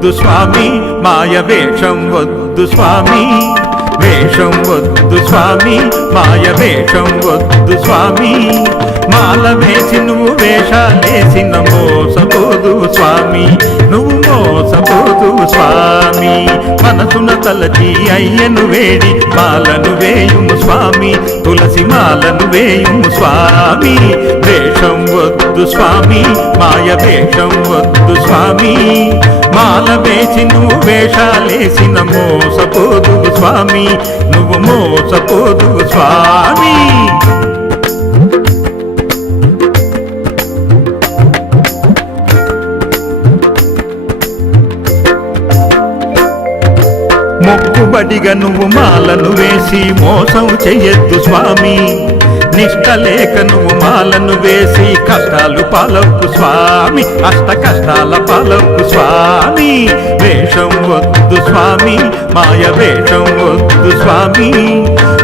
వద్దు స్వామి మాయ వేషం వద్దు స్వామి. వేషం వద్దు స్వామి మాయ వేషం వద్దు స్వామి. మాల వేసి నువ్వు వేషాలేసిన మోసపోదు స్వామి. నువ్వు మోసపోదు స్వామి. మనసున తలచి అయ్యను వేడి మాలను వేయుము స్వామి. తులసి మాలను వేయుము స్వామి. వేషం వద్దు స్వామి మాయ వేషం వద్దు స్వామి. మాల వేసి నువ్వు వేషాలేసిన మోసపోదు స్వామి నువ్వు మోసపోదు స్వామి. మొక్కుబడిగా నువ్వు మాలను వేసి మోసం చెయ్యొద్దు స్వామి. నిష్ట నువ్వు మాలను వేసి కష్టాలు పాలవు స్వామి అష్ట కష్టాల పాలవు స్వామి. వేషం వద్దు స్వామి మాయ వేషం వద్దు స్వామి.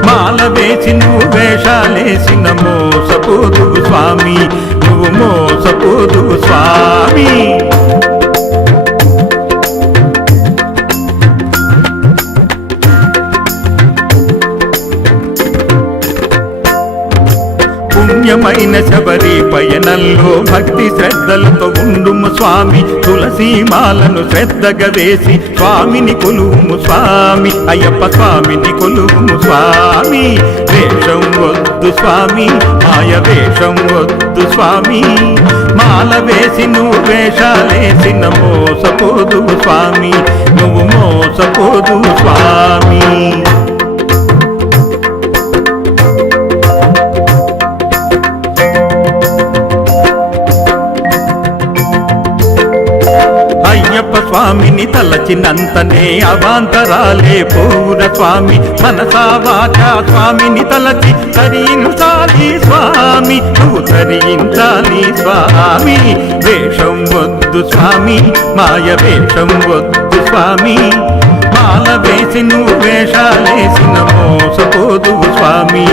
మాల వేసి నువ్వు వేషాలేసిన మోసపోదు స్వామి నువ్వు మోసపోదు స్వామి. పుణ్యమైన శబరి పయనంలో భక్తి శ్రద్ధలతో ఉండుము స్వామి. తులసీమాలను శ్రద్ధగా వేసి స్వామిని కొలువుము స్వామి. అయ్యప్ప స్వామిని కొలువుము స్వామి. వేషం వద్దు స్వామి. మాయ వేషం వద్దు స్వామి. మాల వేసి నువ్వు వేషాలేసిన మోసపోదు స్వామి. నువ్వు మోసపోదు స్వామి. స్వామిని తలచినంతనే అవాంతరాలే. పూర స్వామి మనసా వాచా స్వామిని తలచి తరించాలి స్వామి. నువ్వు తరించాలి స్వామి. వేషం వద్దు స్వామి మాయ వేషం వద్దు స్వామి. మాల వేసి నువ్వు వేషాలేసిన మోసపోదు స్వామి.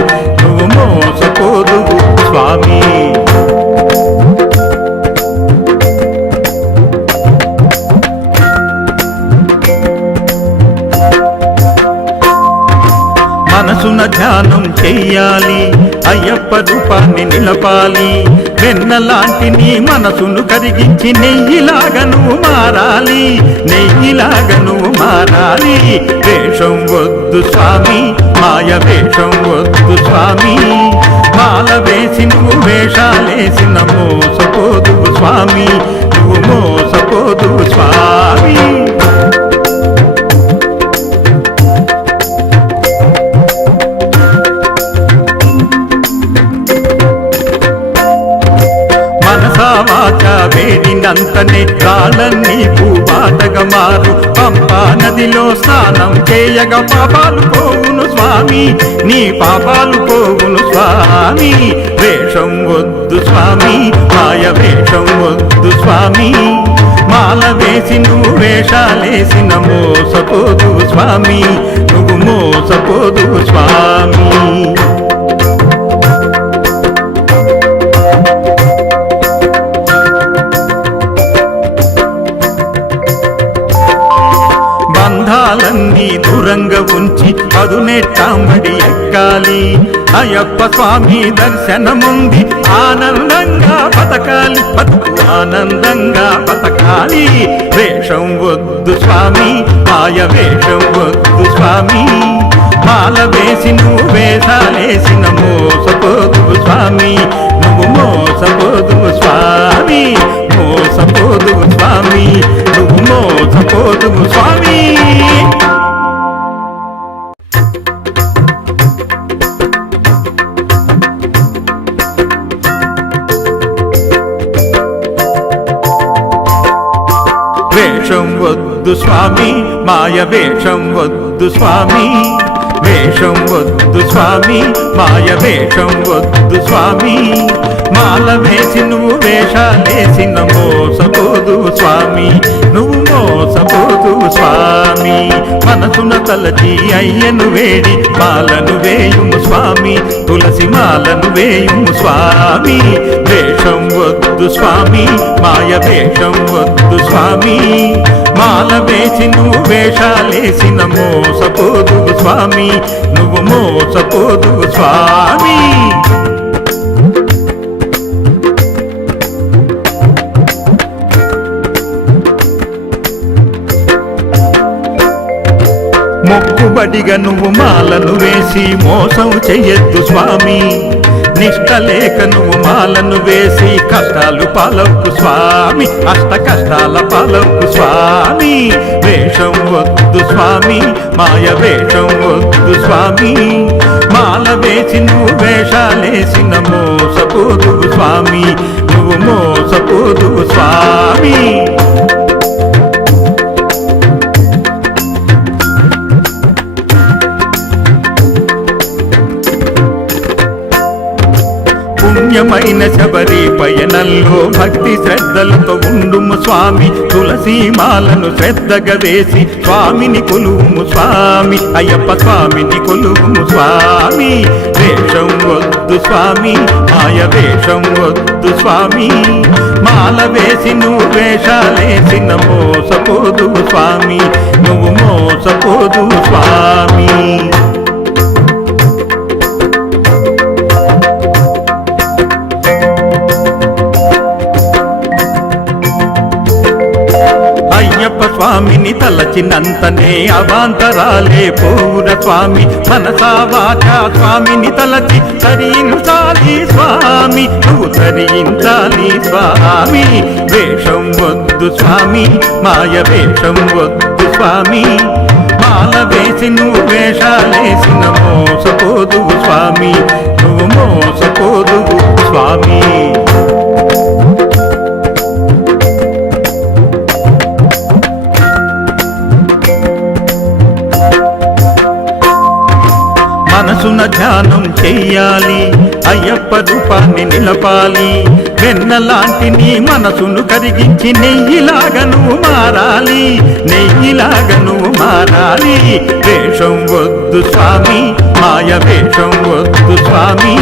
రూపాన్ని వెన్నలాంటి నీ మనసును కరిగించి నెయ్యిలాగను మారాలి. నెయ్యిలాగను మారాలి. వేషం వద్దు స్వామి మాయ వేషం వద్దు స్వామి. మాల వేసి నువ్వు వేషాలేసిన మోసపోదు స్వామి నువ్వు మోసపోదు స్వామి. వేడినంతనే కాళ్ళన్నీ భూబాటగా మారు. పంపా నదిలో స్నానం చేయగా పాపాలు పోవును స్వామి. నీ పాపాలు పోవును స్వామి. వేషం వద్దు స్వామి. మాయ వేషం వద్దు స్వామి. మాల వేసి నువ్వు వేషాలేసిన మోసపోదు స్వామి. నువ్వు మోసపోదు స్వామి. పదునెట్టాంబడి ఎక్కాలి. అయ్యప్ప స్వామి దర్శనముంది. ఆనందంగా బతకాలి. బతుకు ఆనందంగా బతకాలి. వేషం వద్దు స్వామి. మాయ వేషం వద్దు స్వామి. మాల వేసి నువ్వు వేషాలేసిన మోసపోదు స్వామి. నువ్వు మోసపోదు స్వామి. మోసపోదు స్వామి. నువ్వు మోసపోదు స్వామి. వేషం వద్దు స్వామి మాయ వేషం వద్దు స్వామి. వేషం వద్దు స్వామి మాయ వేషం వద్దు స్వామి. మాల వేసి నువ్వు వేషాలేసిన మోసపోదు స్వామి. నువ్వు మోసపోదు స్వామి. మనసున తలచి అయ్యను వేడి మాలను వేయుము స్వామి. తులసి మాలను వేయుము స్వామి. వేషం వద్దు స్వామి. మాయ వేషం వద్దు స్వామి. మాల వేసి నువ్వు వేషాలేసిన మోసపోదు స్వామి. నువ్వు మోసపోదు స్వామి. మొక్కుబడిగా నువ్వు మాలను వేసి మోసం చెయ్యొద్దు స్వామి. నిష్ట లేక నువ్వు మాలను వేసి కష్టాలు పాలవుకు స్వామి. అష్ట కష్టాల పాలవుకు స్వామి. వేషం వద్దు స్వామి. మాయ వేషం వద్దు స్వామి. మాల వేసి నువ్వు వేషాలేసిన మోసపోదు స్వామి. నువ్వు మోసపోదు స్వామి. పుణ్యమైన శబరి పయనంలో భక్తి శ్రద్ధలతో ఉండుము స్వామి. తులసీమాలను శ్రద్ధగా వేసి స్వామిని కొలువుము స్వామి. అయ్యప్ప స్వామిని కొలువుము స్వామి. వేషం వద్దు స్వామి మాయ వేషం వద్దు స్వామి. మాల వేసి నువ్వు వేషాలేసిన మోసపోదు స్వామి. నువ్వు మోసపోదు స్వామి. స్వామిని తలచినంతనే అవాంతరాలే. పూర స్వామి మనసా వాచ స్వామిని తలచి తరించాలి స్వామి. నువ్వు తరించాలి స్వామి. వేషం వద్దు స్వామి మాయ వేషం వద్దు స్వామి. మాల వేసి నువ్వు వేషాలేసిన మోసపోదువు స్వామి. నువ్వు మోసపోదువు స్వామి. చెయ్యాలి. అయ్యప్ప రూపాన్ని నిలపాలి. వెన్నలాంటి నీ మనసును కరిగించి నెయ్యిలాగను మారాలి. నెయ్యిలాగను మారాలి. వేషం వద్దు స్వామి మాయ వేషం వద్దు స్వామి.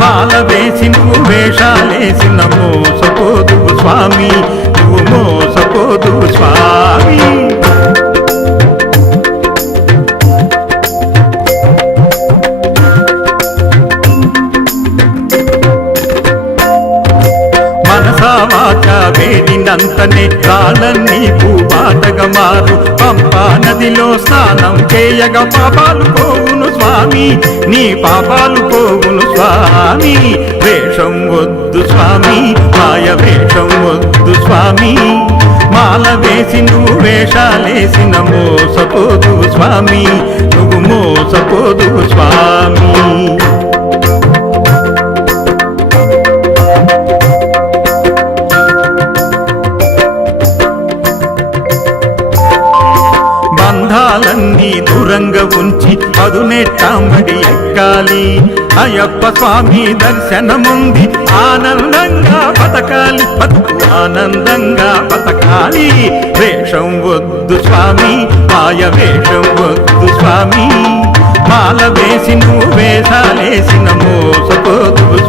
మాల వేసి నువ్వు వేషాలేసిన మోసపోదు స్వామి నువ్వు మోసపోదు స్వామి రాళ్ళన్నీ కాలన్నీ భూబాటగా మారు. పంపా నదిలో స్నానం చేయగా పాపాలు పోవును స్వామి. నీ పాపాలు పోవును స్వామి. వేషం వద్దు స్వామి. మాయ వేషం వద్దు స్వామి. మాల వేసి నువ్వు వేషాలేసిన మోసపోదు స్వామి. నువ్వు మోసపోదు స్వామి. దూరంగా ఉంచి పదునెట్టాంబడి ఎక్కాలి. అయ్యప్ప స్వామి దర్శనముంది ఆనందంగా బతకాలి. బతుకు ఆనందంగా బతకాలి. వేషం వద్దు స్వామి మాయ వేషం వద్దు స్వామి. మాల వేసి నువ్వు వేషాలేసిన మోసపోదు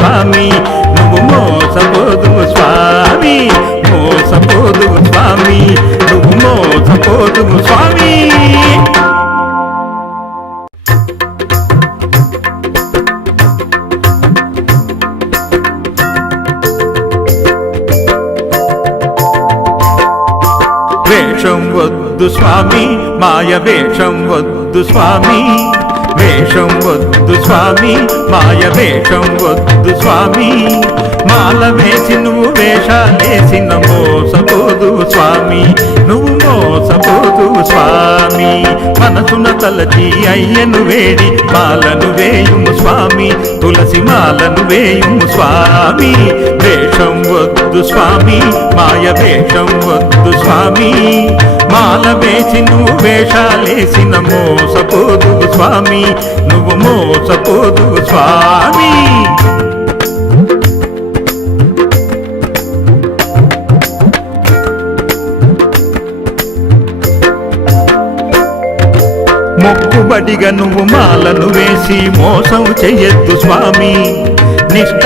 వేషం వద్దు స్వామి వేషం వద్దు స్వామి మాయ వేషం వద్దు స్వామి మాల వేసి నువ్వు వేషాలేసిన మోసపోదు స్వామి నువ్వు మోసపోదు స్వామి మనసున తలచి అయ్యను వేడి మాలను వేయుము స్వామి తులసి మాలను వేయుము స్వామి వేషం వద్దు స్వామి మాయ వేషం వద్దు స్వామి మాల వేసి నువ్వు వేషాలేసిన మోసపోదు స్వామి నువ్వు మోసపోదు స్వామి. మొక్కుబడిగా నువ్వు మాలను వేసి మోసం చెయ్యొద్దు స్వామి. నిష్ట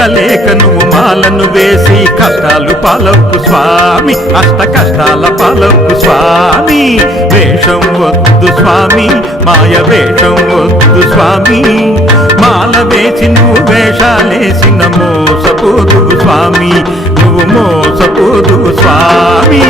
నువ్వు మాలను వేసి కష్టాలు పాలవుకు స్వామి అష్ట కష్టాల పాలవుకు స్వామి. వేషం వద్దు స్వామి మాయ వేషం వద్దు స్వామి. మాల వేసి నువ్వు వేషాలేసిన మోసపోదు స్వామి నువ్వు మోసపోదు స్వామి.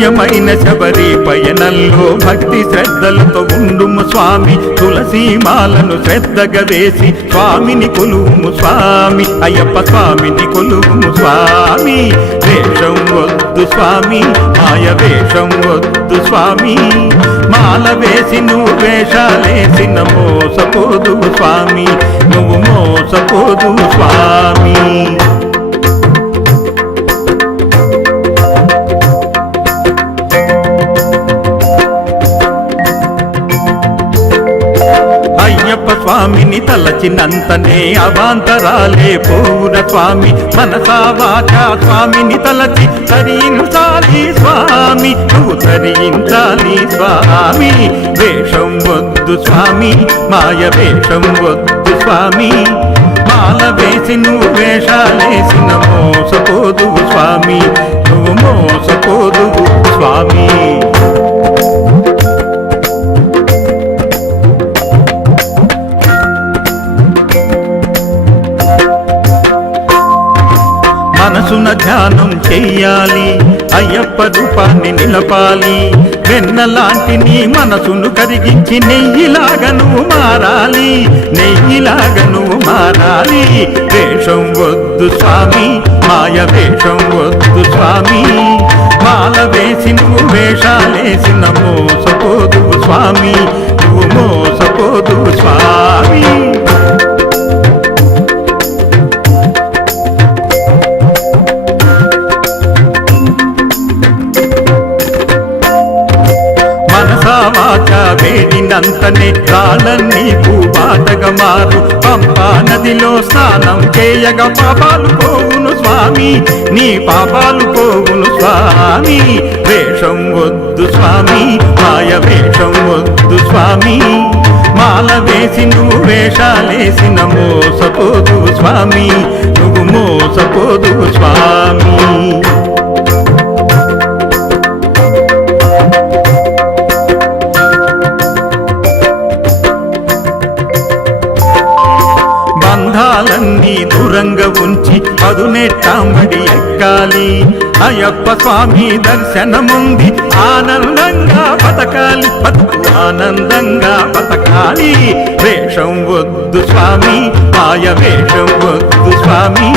పుణ్యమైన శబరి పయనంలో భక్తి శ్రద్ధలతో ఉండుము స్వామి. తులసీమాలను శ్రద్ధగా వేసి స్వామిని కొలువుము స్వామి. అయ్యప్ప స్వామిని కొలువుము స్వామి. వేషం వద్దు స్వామి. మాయ వేషం వద్దు స్వామి. మాల వేసి నువ్వు వేషాలేసిన మోసపోదు స్వామి. నువ్వు మోసపోదు స్వామి. స్వామిని తలచినంతనే అవాంతరాలే. పూర స్వామి మనసా వాచ స్వామిని తలచి తరించాలి స్వామి. నువ్వు తరించాలి స్వామి. వేషం వద్దు స్వామి మాయ వేషం వద్దు స్వామి. మాల వేసి నువ్వు వేషాలేసిన మోసపోదువు స్వామి. నువ్వు మోసపోదువు స్వామి. ధ్యానం చెయ్యాలి. అయ్యప్ప రూపాన్ని నిలపాలి. వెన్నలాంటి నీ మనసును కరిగించి నెయ్యిలాగను మారాలి. నెయ్యిలాగను మారాలి. వేషం వద్దు స్వామి మాయ వేషం వద్దు స్వామి. మాల వేసి నువ్వు వేషాలేసిన మోసపోదు స్వామి. నువ్వు మోసపోదు స్వామి. వెంటనే రాళ్ళన్నీ భూపాటగా మారు. పంపా నదిలో స్నానం చేయగా పాపాలు పోవును స్వామి. నీ పాపాలు పోవును స్వామి. వేషం వద్దు స్వామి. మాయ వేషం వద్దు స్వామి. మాల వేసి నువ్వు వేషాలేసిన మోసపోదు స్వామి. నువ్వు మోసపోదు స్వామి. ఉంచి పదునెట్టాంబడి ఎక్కాలి. అయ్యప్ప స్వామి దర్శనముంది ఆనందంగా బతకాలి. బతుకు ఆనందంగా బతకాలి. వేషం వద్దు స్వామి మాయ వేషం వద్దు స్వామి.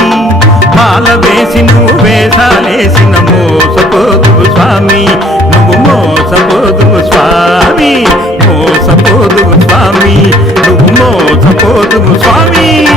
మాల వేసి నువ్వు వేషాలేసిన మోసపోదు స్వామి. నువ్వు మోసపోదువు స్వామి. మోసపోదువు స్వామి. నువ్వు మోసపోదువు స్వామి.